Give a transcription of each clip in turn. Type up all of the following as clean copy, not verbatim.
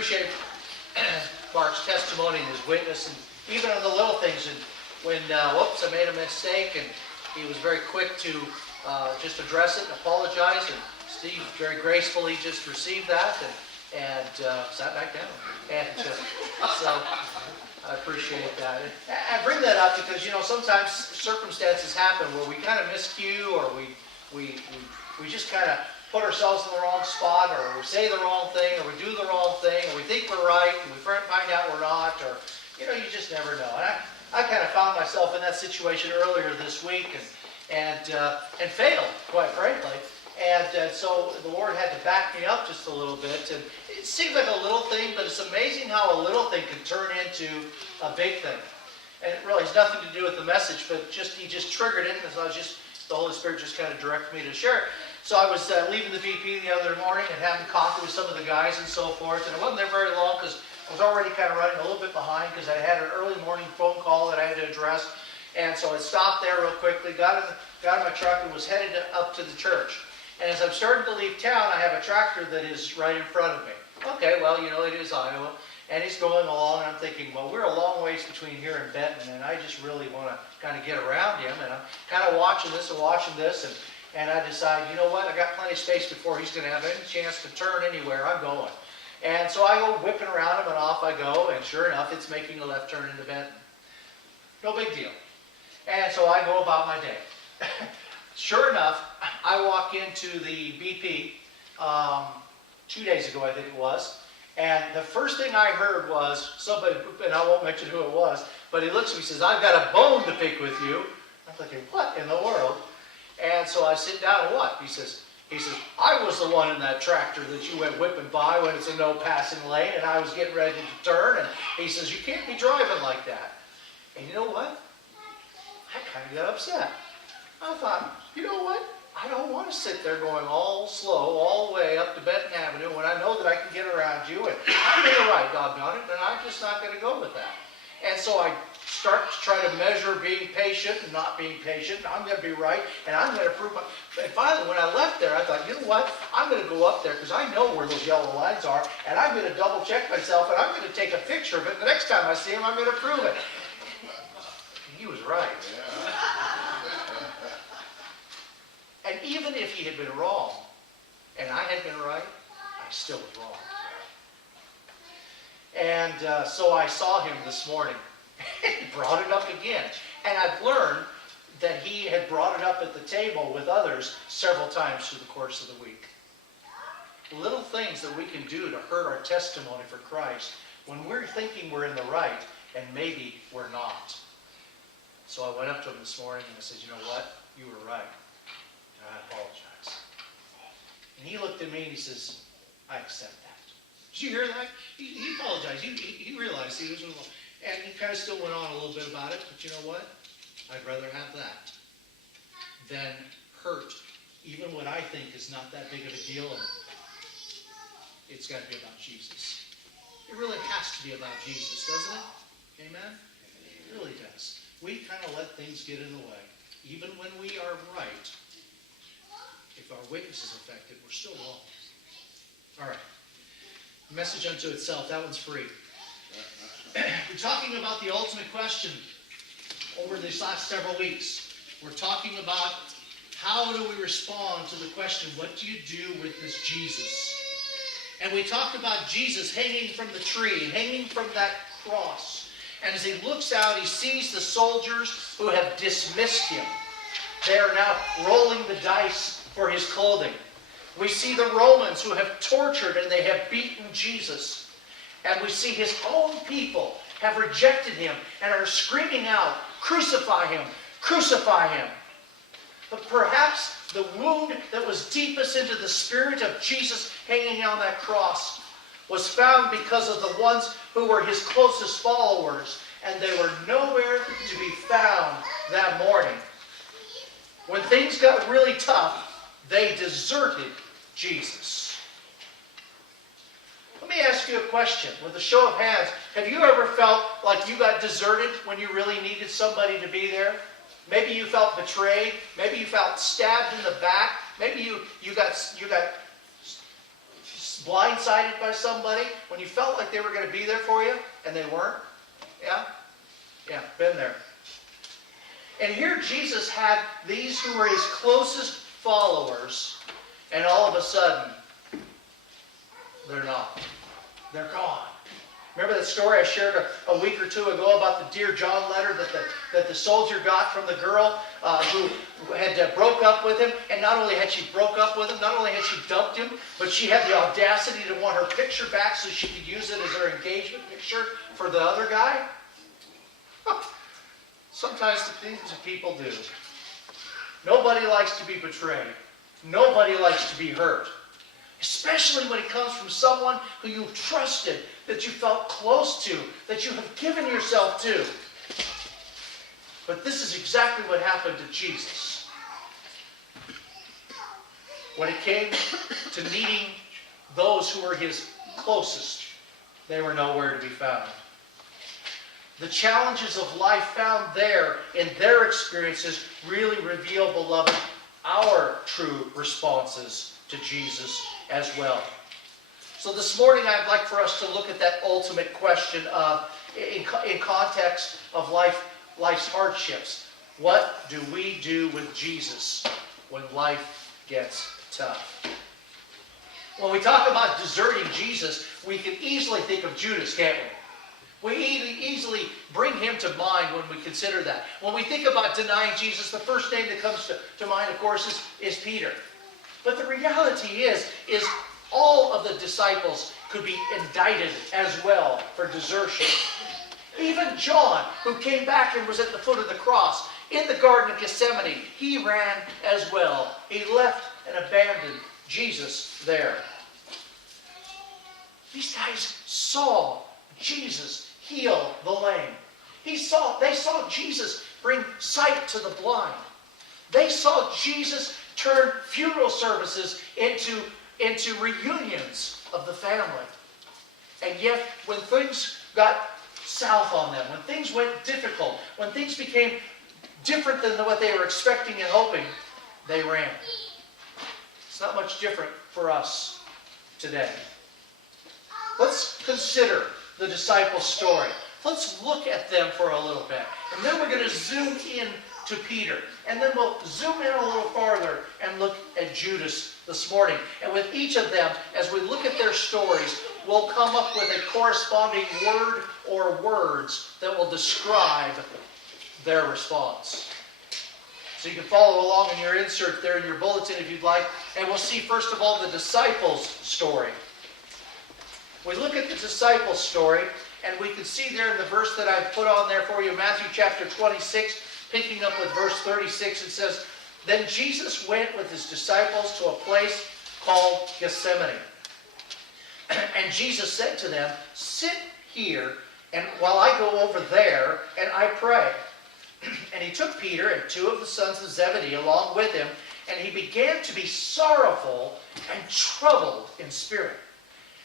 appreciate Mark's testimony and his witness, and even on the little things. And when, whoops, I made a mistake, and he was very quick to just address it and apologize. And Steve very gracefully just received that and sat back down. And so I appreciate that. And I bring that up because, you know, sometimes circumstances happen where we kind of miscue, or we just kind of put ourselves in the wrong spot, or we say the wrong thing, or we do the wrong thing, or we think we're right, and we find out we're not, or, you know, you just never know. And I kind of found myself in that situation earlier this week and failed, quite frankly. And so the Lord had to back me up just a little bit. And it seems like a little thing, but it's amazing how a little thing can turn into a big thing. And it really has nothing to do with the message, but he just triggered it, and the Holy Spirit just kind of directed me to share it. So I was leaving the BP the other morning and having coffee with some of the guys and so forth, and I wasn't there very long because I was already kind of running a little bit behind because I had an early morning phone call that I had to address. And so I stopped there real quickly, got in my truck, and was headed up to the church. And as I'm starting to leave town, I have a tractor that is right in front of me. Okay, well, you know, it is Iowa. And he's going along, and I'm thinking, well, we're a long ways between here and Benton, and I just really want to kind of get around him. And I'm kind of watching this, and I decide, you know what, I got plenty of space before he's going to have any chance to turn anywhere. I'm going. And so I go whipping around him, and off I go, and sure enough, it's making a left turn into Benton. No big deal. And so I go about my day. Sure enough, I walk into the BP 2 days ago, I think it was, and the first thing I heard was somebody, and I won't mention who it was, but he looks at me and says, "I've got a bone to pick with you." I'm thinking, what in the world? And so I sit down, and what? He says, "I was the one in that tractor that you went whipping by when it's a no passing lane, and I was getting ready to turn." And he says, "You can't be driving like that." And you know what? I kind of got upset. I thought, you know what? I don't want to sit there going all slow, all the way up to Benton Avenue when I know that I can get around you, and I'm in the right, doggone it, and I'm just not going to go with that. And so I start to try to measure being patient and not being patient. I'm going to be right, and I'm going to prove my... And finally, when I left there, I thought, you know what? I'm going to go up there because I know where those yellow lines are, and I'm going to double check myself, and I'm going to take a picture of it. The next time I see him, I'm going to prove it. He was right. And even if he had been wrong, and I had been right, I still was wrong. And so I saw him this morning. He brought it up again. And I've learned that he had brought it up at the table with others several times through the course of the week. Little things that we can do to hurt our testimony for Christ when we're thinking we're in the right, and maybe we're not. So I went up to him this morning and I said, you know what? You were right. And I apologize. And he looked at me and he says, I accept that. Did you hear that? He apologized. He realized he was wrong. And he kind of still went on a little bit about it. But you know what? I'd rather have that than hurt, even what I think is not that big of a deal. And it's got to be about Jesus. It really has to be about Jesus, doesn't it? Amen? It really does. We kind of let things get in the way. Even when we are right, if our witness is affected, we're still wrong. All right. Message unto itself. That one's free. We're talking about the ultimate question over these last several weeks. We're talking about how do we respond to the question, what do you do with this Jesus? And we talked about Jesus hanging from the tree, hanging from that cross. And as he looks out, he sees the soldiers who have dismissed him. They are now rolling the dice for his clothing. We see the Romans who have tortured and they have beaten Jesus. And we see his own people have rejected him and are screaming out, crucify him, crucify him. But perhaps the wound that was deepest into the spirit of Jesus hanging on that cross was found because of the ones who were his closest followers, and they were nowhere to be found that morning. When things got really tough, they deserted Jesus. Let me ask you a question. With a show of hands, have you ever felt like you got deserted when you really needed somebody to be there? Maybe you felt betrayed. Maybe you felt stabbed in the back. Maybe you got blindsided by somebody when you felt like they were going to be there for you and they weren't? Yeah? Yeah, been there. And here Jesus had these who were his closest followers, and all of a sudden, they're not. They're gone. Remember that story I shared a week or two ago about the Dear John letter that the soldier got from the girl who had broke up with him, and not only had she broke up with him, not only had she dumped him, but she had the audacity to want her picture back so she could use it as her engagement picture for the other guy? Sometimes the things that people do. Nobody likes to be betrayed. Nobody likes to be hurt. Especially when it comes from someone who you trusted, that you felt close to, that you have given yourself to. But this is exactly what happened to Jesus. When it came to needing those who were his closest, they were nowhere to be found. The challenges of life found there in their experiences really reveal, beloved, our true responses to Jesus as well. So this morning I'd like for us to look at that ultimate question of, in context of life's hardships. What do we do with Jesus when life gets tough? When we talk about deserting Jesus, we can easily think of Judas, can't we? We easily bring him to mind when we consider that. When we think about denying Jesus, the first name that comes to mind, of course, is Peter. But the reality is all of the disciples could be indicted as well for desertion. Even John, who came back and was at the foot of the cross in the Garden of Gethsemane, he ran as well. He left and abandoned Jesus there. These guys saw Jesus heal the lame. They saw Jesus bring sight to the blind. They saw Jesus turn funeral services into reunions of the family. And yet, when things got south on them, when things went difficult, when things became different than what they were expecting and hoping, they ran. It's not much different for us today. Let's consider the disciples' story. Let's look at them for a little bit. And then we're going to zoom in to Peter. And then we'll zoom in a little farther and look at Judas this morning. And with each of them, as we look at their stories, we'll come up with a corresponding word or words that will describe their response. So you can follow along in your insert there in your bulletin if you'd like. And we'll see first of all the disciples' story. We look at the disciples' story, and we can see there in the verse that I've put on there for you, Matthew chapter 26, picking up with verse 36, it says, "Then Jesus went with his disciples to a place called Gethsemane. And Jesus said to them, 'Sit here, and while I go over there, and I pray.' And he took Peter and two of the sons of Zebedee along with him, and he began to be sorrowful and troubled in spirit.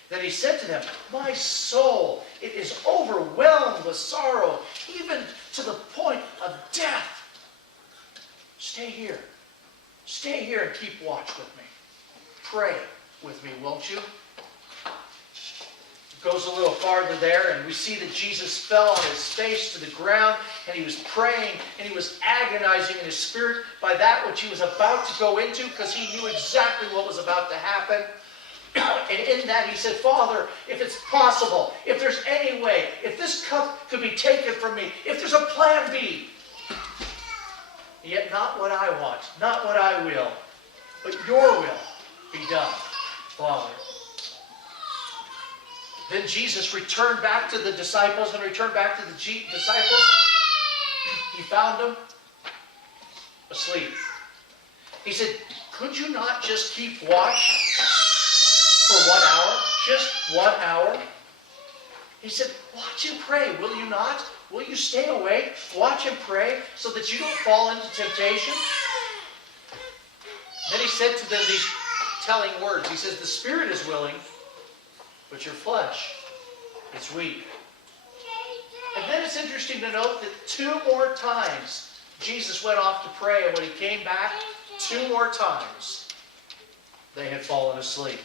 Then he said to them, 'My soul, it is overwhelmed with sorrow, even to the point of death. Stay here. Stay here and keep watch with me. Pray with me, won't you?' It goes a little farther there, and we see that Jesus fell on his face to the ground, and he was praying, and he was agonizing in his spirit by that which he was about to go into, because he knew exactly what was about to happen. And in that he said, 'Father, if it's possible, if there's any way, if this cup could be taken from me, if there's a plan B, yet not what I want, not what I will, but your will be done, Father.' Then Jesus returned back to the disciples and returned back to the disciples. He found them asleep. He said, 'Could you not just keep watch for 1 hour? Just 1 hour?' He said, 'Watch and pray, will you not? Will you stay awake? Watch and pray so that you don't fall into temptation?' Then he said to them these telling words. He says, 'The spirit is willing, but your flesh is weak.' And then it's interesting to note that 2 more times Jesus went off to pray, and when he came back, 2 more times they had fallen asleep.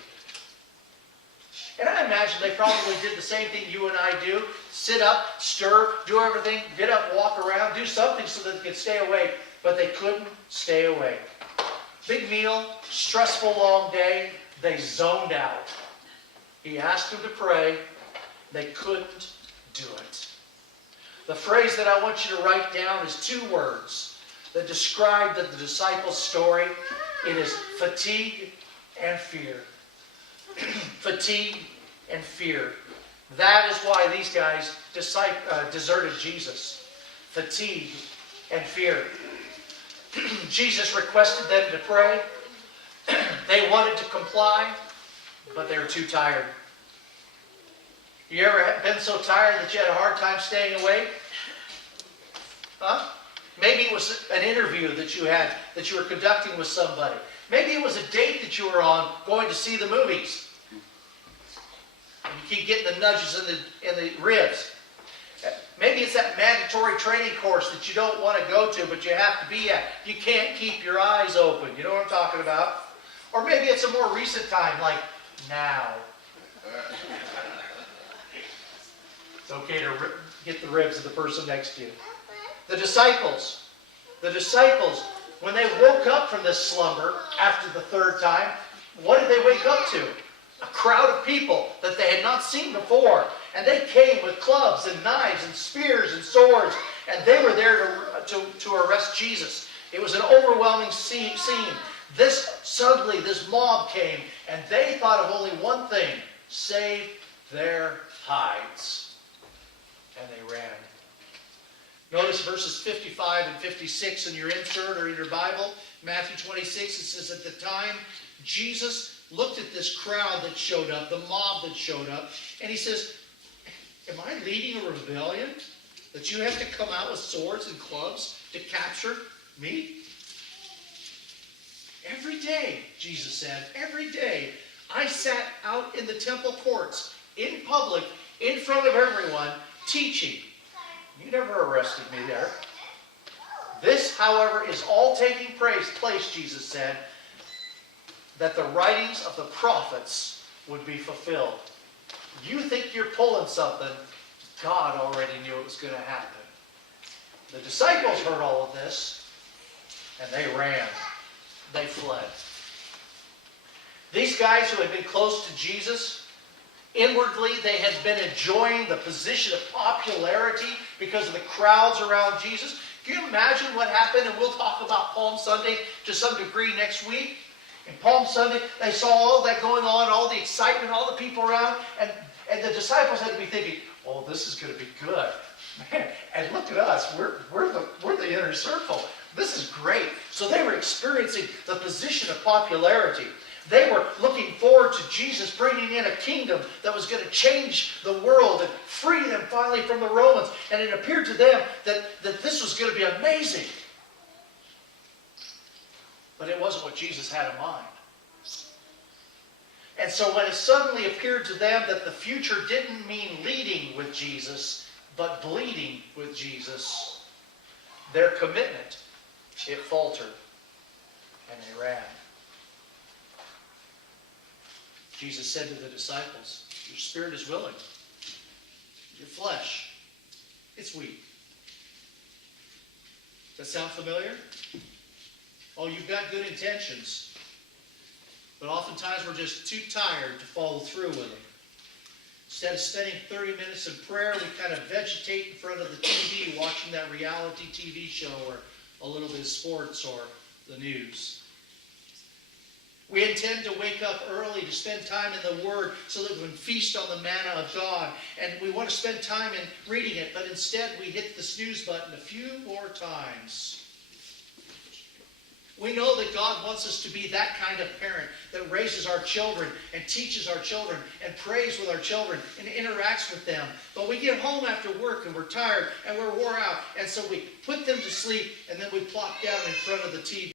And I imagine they probably did the same thing you and I do. Sit up, stir, do everything, get up, walk around, do something so that they could stay awake. But they couldn't stay awake. Big meal, stressful long day, they zoned out. He asked them to pray. They couldn't do it. The phrase that I want you to write down is 2 words that describe the disciples' story. It is fatigue and fear. Fatigue and fear. That is why these guys deserted Jesus. Fatigue and fear. Jesus requested them to pray. They wanted to comply, but they were too tired. You ever been so tired that you had a hard time staying awake? Huh? Maybe it was an interview that you had, that you were conducting with somebody. Maybe it was a date that you were on, going to see the movies. And you keep getting the nudges in the ribs. Maybe it's that mandatory training course that you don't want to go to, but you have to be at. You can't keep your eyes open. You know what I'm talking about? Or maybe it's a more recent time, like now. It's okay to get the ribs of the person next to you. The disciples, when they woke up from this slumber after the 3rd time, what did they wake up to? A crowd of people that they had not seen before. And they came with clubs and knives and spears and swords. And they were there to arrest Jesus. It was an overwhelming scene. Suddenly this mob came. And they thought of only one thing. Save their hides. And they ran. Notice verses 55 and 56 in your insert or in your Bible. Matthew 26, it says, at the time, Jesus looked at this crowd that showed up, the mob that showed up, and he says, am I leading a rebellion? That you have to come out with swords and clubs to capture me? Every day, Jesus said, every day, I sat out in the temple courts, in public, in front of everyone, teaching. You never arrested me there. This, however, is all taking place, Jesus said, that the writings of the prophets would be fulfilled. You think you're pulling something, God already knew it was going to happen. The disciples heard all of this, and they ran. They fled. These guys who had been close to Jesus, inwardly they had been enjoying the position of popularity because of the crowds around Jesus. Can you imagine what happened? And we'll talk about Palm Sunday to some degree next week. In Palm Sunday, they saw all that going on, all the excitement, all the people around, and the disciples had to be thinking, oh, this is going to be good. Man, and look at us. We're the inner circle. This is great. So they were experiencing the position of popularity. They were looking forward to Jesus bringing in a kingdom that was going to change the world and free them finally from the Romans. And it appeared to them that this was going to be amazing. But it wasn't what Jesus had in mind. And so when it suddenly appeared to them that the future didn't mean leading with Jesus, but bleeding with Jesus, their commitment, it faltered. And they ran. Jesus said to the disciples, your spirit is willing. Your flesh, it's weak. Does that sound familiar? Oh, you've got good intentions. But oftentimes we're just too tired to follow through with them. Instead of spending 30 minutes in prayer, we kind of vegetate in front of the TV watching that reality TV show or a little bit of sports or the news. We intend to wake up early to spend time in the Word so that we can feast on the manna of God. And we want to spend time in reading it, but instead we hit the snooze button a few more times. We know that God wants us to be that kind of parent that raises our children and teaches our children and prays with our children and interacts with them. But we get home after work and we're tired and we're wore out. And so we put them to sleep and then we plop down in front of the TV.